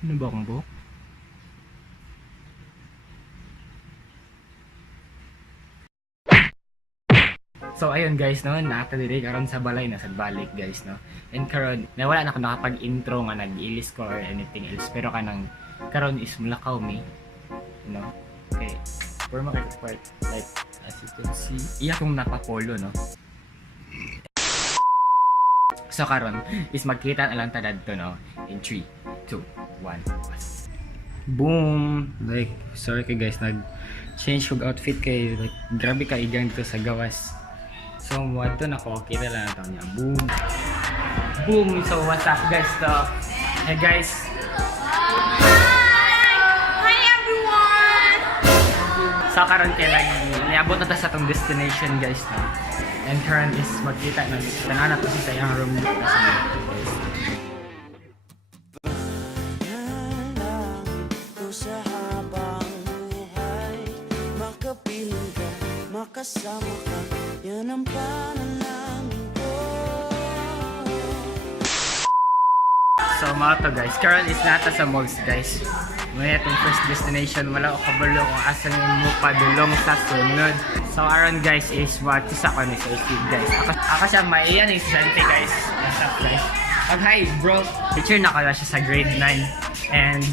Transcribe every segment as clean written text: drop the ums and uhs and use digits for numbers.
Ano ba akong buhok? So ayun guys no, nakadiri karon sa balay na sa balik guys no. And karon nawala na ako nakapag-intro nga nag-ilis ko or anything else pero kanang karon is mulakaw me. No. Okay. For my part like as you can see, iya kong napapolo no. So karon is magkita na lang ta dadto no in 3 2 1. Boom! Like sorry kay guys nag-change kog outfit kay like grabe ka igang dito sa gawas. So, wato na ko, kita lang ito niya. Boom! Boom! So, what's up guys? Hey guys! Hi everyone! So, karon kay lagi, niabot na ta sa itong destination guys. No? And current is magkita na. Tanana to sa iyang room. Makasama ka, yan ang panalangin ko. So mga to guys, Carol is nata sa malls guys. May itong first destination, wala ko kabalo kung asan yung mo padulong sa sunod. So aron guys is what sa ko ni sa speed guys. Ako siya maiyan yung sante guys. What's up guys? Pag hi bro, teacher na ko na siya sa grade 9. And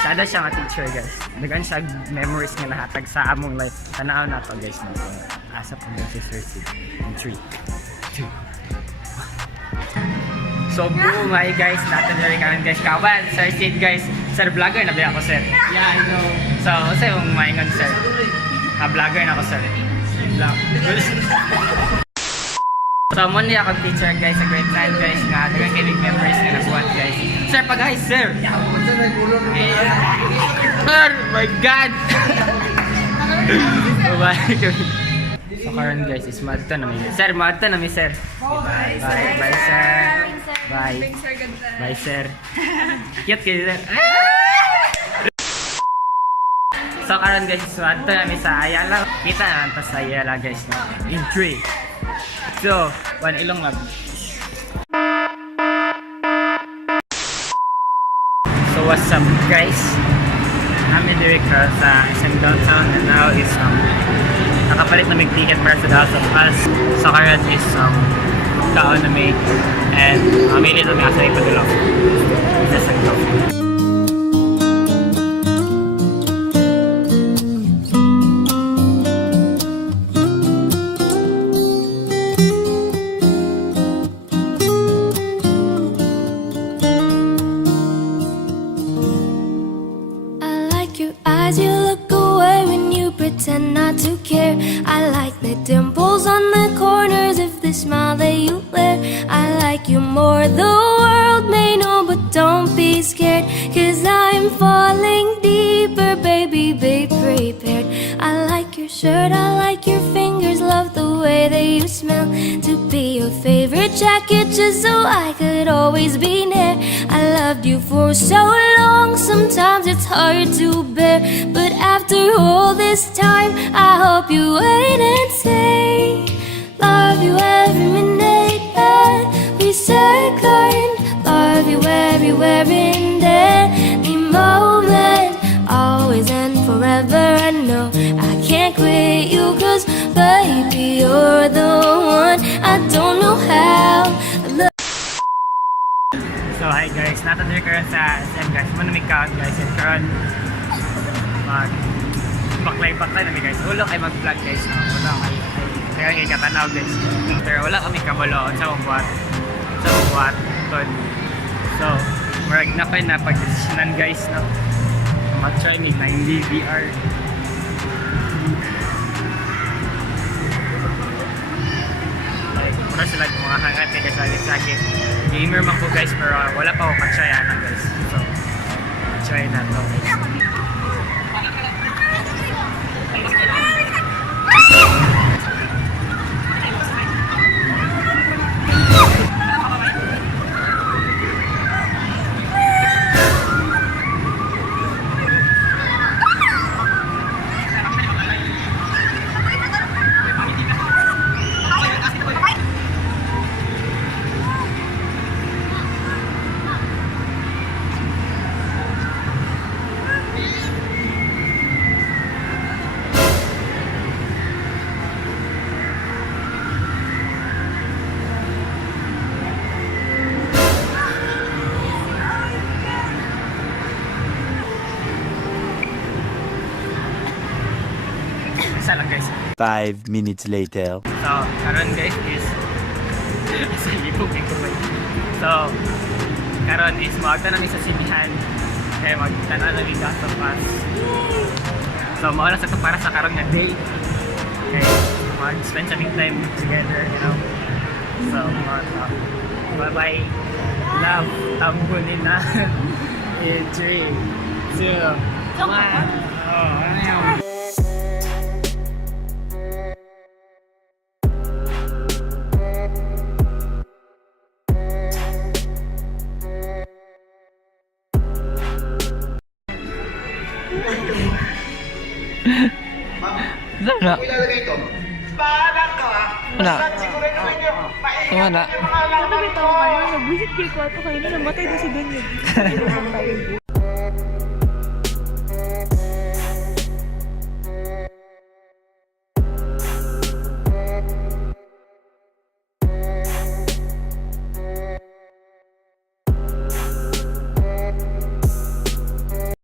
sada siya nga teacher guys. Dagan siya memories nga nahatag sa among life. Tanaw na to guys no. Asap mo si Sir Sid. In 3, 2, 1. So boom hi guys, natin na rin kami guys. Kawan, Sir Sid guys. Sir vlogger na ba ako sir? Yeah, I know. So, sa yung maingon sir? Vlogger na ako sir. Vlog. So, muna niya akong teacher guys sa grade 9 guys nga. Dagang kilig memories nga nabuhat guys. Sir, pag hi sir! Sir! My God! So, karon guys is madto na mi. Sir, madto na mi sir. Bye. Bye. Bye sir. Bye. Bye sir. Cute kayo sir. So, karon guys is madto na mi sa Ayala. Kita na lang sa Ayala guys no. In 3. So, one ilong lab. So what's up guys? Kami diri ka sa SM Downtown and now is nakapalit na may ticket para sa House of Us. So karon is kaon na may and mamili na may asa yung padulong. Just like that. You look away when you pretend not to care. I like the dimples on the corners of the smile that you wear. I like you more, the world may know, but don't be scared, 'cause I'm falling deeper, baby, be prepared. I like your shirt, I like your fingers, love the way that you smell. To be your favorite jacket just so I could always be near. I loved you for so long, sometimes it's hard to bear, but after all this time, I hope you wait and say, love you every minute that we second, love you everywhere in any moment, always and forever. I know I can't quit you, 'cause baby, you're the one. I don't know how. So hi guys, natadir karon sa SM guys. Muna may count guys and karon baklay na mi guys. Ulo kay mag-vlog guys. Wala kay katanaw guys. Pero wala kami kabalo sa buhat. Ton. So, marag na pa na pag-desisyonan guys no. Mag-try mi 9D VR. Muna sila mga hangat kaya sakit-sakit. Gamer man po guys pero wala pa ako ka-try guys. So, try na to guys. 5 minutes later. So, karon guys is So, karon is magtanong sa sinihan. Kaya magtanong na ni Last of Us. So, mauna sa ito para sa karon nga day. Okay, mag-spend some time together, you know. So, bye-bye. Love, tambunin na. In 3, 2, 1. Oh, ano yun? Wala. Bahala ka. Wala. Siguro naman yung Wala. mga alaman Sabi tayo kayo, nag-visit kay ko ato kayo na namatay na si Daniel.